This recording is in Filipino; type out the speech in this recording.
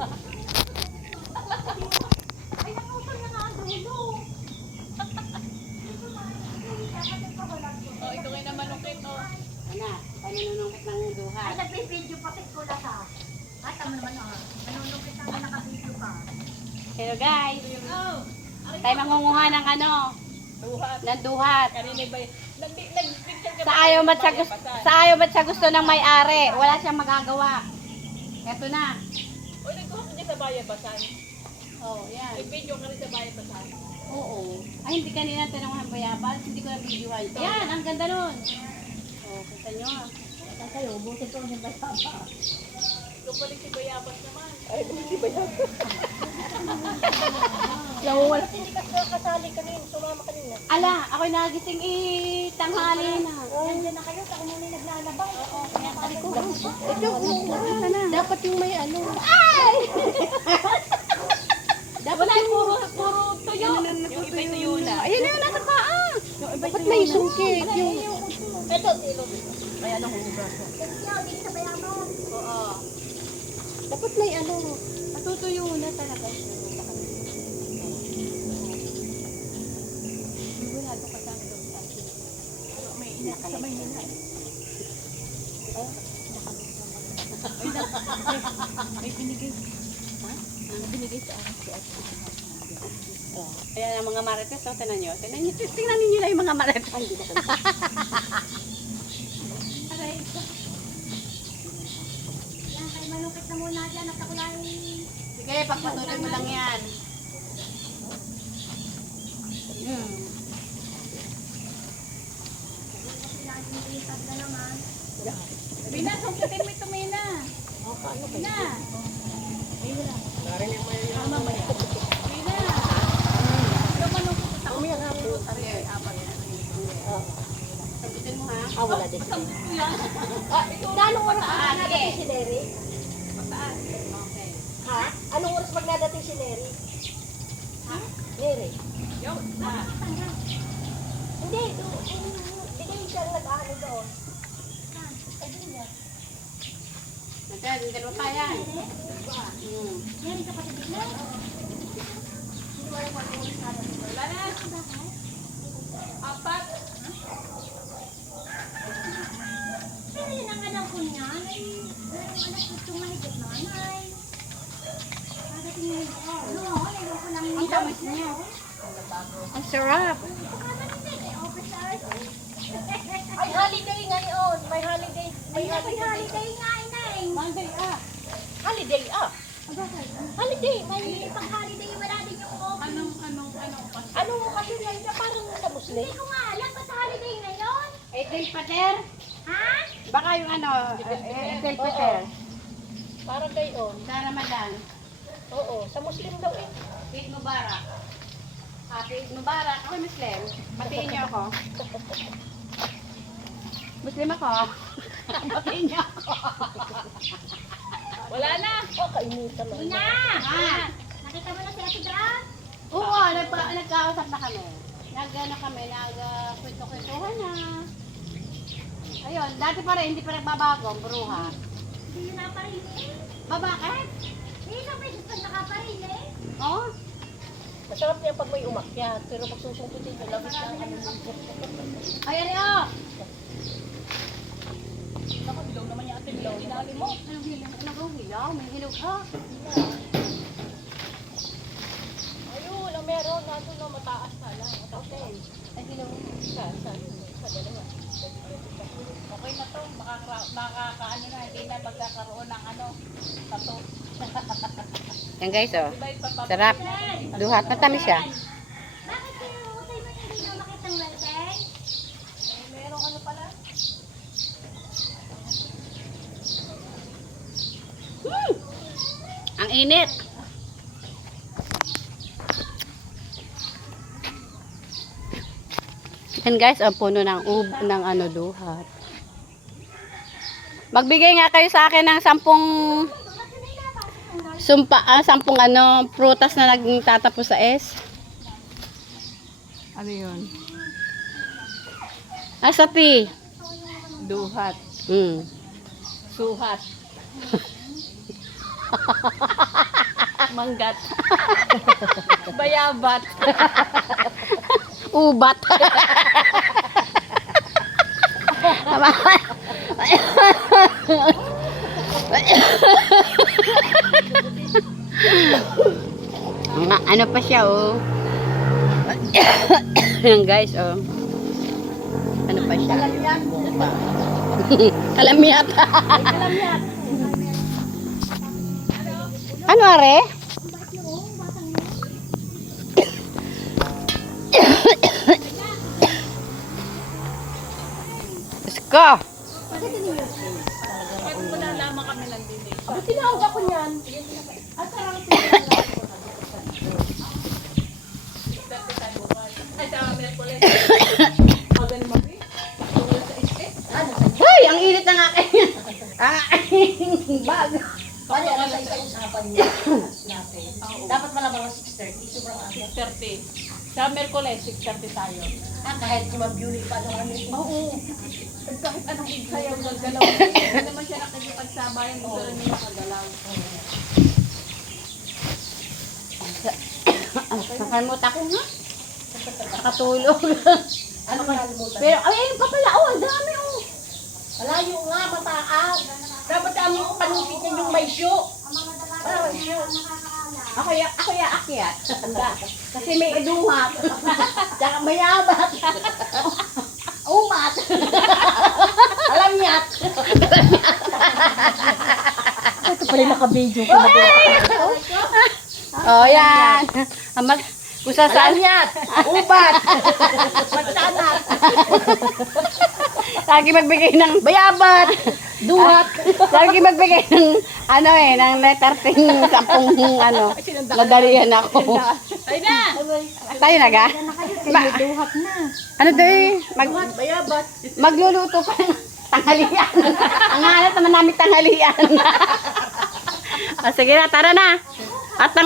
Ay, nakausan na nga ang dulo. Oh, ito kayo na manukit, oh. Ano? Tayo nanunungkit ng Ay, duhat. nag-video pa ko lang ha. At tama naman ha. Nanunungkit na naka-video ka. Hello guys. Oh, Tayo mangunguha ng ano? duhat. Ng duhat. Kanina ba yun? Nag-picture ka Sa ayaw mat sa gusto ng may-ari. Wala siyang magagawa. Eto na. O, nagkuha ka niya sa bayan basan. Oh, yan. Nag-video ka rin sa bayan basan. Oo. Ay, hindi kanina tanong ang bayabas. Hindi ko na videohan. Yan, ang ganda nun. Oh, kita nyo ah. Saan kayo? Buti ko yung bayaba. Yung balik si Bayabas naman. Ay, hindi bayaba. Nawawala. Hindi ka kasali kanina. Sumama kanina. Ala, ako'y nagising tanghali na. Nandiyan na kayo. Ako muna yung naglalabay. Oo. Ito, Dapat yung may ano. dapat Wala, puro tuyo. Yung iba'y tuyo na. Ayun na, nasa paa. Dapat may sungkit. Ito, tilo. Kaya nahuhugas. Hindi sa bayaba. Oo. Dapat may ano. Matutuyo na talaga siya. Sigurado ka sa akin. May ina ka sa Maynila. May binigay. Ha? Ang binigay sa akin si Ate. Oh, ayan ang mga marites. Oh, tingnan nyo. Tingnan ninyo na yung mga marites. Ay, hindi na Aray. Yan, kay manukit na muna dyan at ako lang Sige, pagpatuloy mo lang yan. pinag-iisap na naman. Mina, sungkitin mo ito, Mina. Mina. Tama ba yan? Mina. Umaya nga po. Sungkitin mo, ha? Ah, wala din siya. Anong oras pag nadating si Neri? Okay. Ha? Anong oras pag nadating si Neri? Ha? Neri? Yo, na. Hindi, bigay siyang nag-ano doon. Nandiyan, hindi mo pa yan. Neri ka pa sa bigla? Hindi wala pa ang oras nadating. Wala na. Apat. Pero yun ang alam ko niya, ay anak gusto manigit nanay. Nadating niya yung ano, naiwan ko lang Ang tamis niya. Ang sarap. Ay, holiday ngayon. May holiday. May holiday. Nga, inay. Monday, ah. Holiday, ah. Holiday. May pang-holiday. Wala din yung open. Anong. Ano kasi ngayon na parang sa Muslim? Hindi ko nga alam. Ba't holiday ngayon? Etel Pater. Ha? Baka yung ano, Etel Pater. Parang gayon. Sa Ramadan. Oo. Sa Muslim daw eh. Eid Mubarak. Happy Eid Mubarak. Ako Muslim. Batiin niyo ako. Muslim ako. Batiin niyo ako. Wala na. Oh, kainitan na. Ina! Nakita mo na si Ate Gra? Oo, nagkausap na kami. Kwento-kwentuhan na. Ayun, dati pa rin, hindi pa nagbabago, ang bruha. Hindi yun naparinig. Bakit? Hindi na may gusto nakaparinig. Oo. Masarap niya pag may umakyat. Pero pag susungkutin niya, labis na ang ano. Ay, oh! Ako, dilaw naman yung ate. Dilaw tinali mo. Anong hilaw? Anong hilaw? May hilaw ka. Ayun, ang meron. Nandun na mataas na lang. Okay. Ay, hilaw. Sa dalawa. Okay na to. Makakaano na. Hindi na magkakaroon ng ano. Tato. Yan guys, oh. Diba yung papapit? Sarap. Duhat. Matamis siya. Bakit kayo utay mo hindi na makitang welbeng? Merong ano pala? Ang init. Yan guys, ang puno ng ng ano duhat. Magbigay nga kayo sa akin ng 10 ano prutas na nagtatapos sa S. Ano yun? Asa P. Duhat. Mm. Suhat. Manggat. Bayabat. Ubat. Ano pa siya, oh. Yan guys, oh. Ano pa siya? Kalamyat. Kalamyat. Ano, are? Gusto. Pwede mo na lamang kami nandito. Aba, tinawag ako niyan. Ay, sa Merkules. Maganda mo rin. Tungkol sa isip. Hoy, ang init ng aking bag. Pwede, ano sa isang usapan niya natin. Dapat malabang ng 6:30. Sobrang aga. 6:30. Sa Merkules, 6:30 tayo. Kahit si Ma'am Beauty pa lang kami. Oo. Kahit anong igsayaw ng galaw. Hindi naman siya nakikipagsabayan. Gusto rin niya makagalaw. Nakalimutan ko nga. Nakatulog. Ano nakalimutan? Pero, ay, ayun pa pala. Oh, ang dami, oh. Malayo nga, mataas. Dapat kami panupit niya yung may show. Para may show. Ako ya akyat. Kasi may iduhat. Tsaka may abat. Umat. Alamyat. Ito pala yung naka-video ko. Oh, yan. Kung saan. Alamyat. Ubat. Magtanat. Lagi magbigay ng Bayabat. Duhat. lagi magbigay ng ng letter ting 10 nadalihan ako. Ay na! Tayo na ga? Duhat na. Ano daw Bayabat. magluluto pa ng tanghalian. Ang halat naman namin tanghalian. Sige na, tara na. At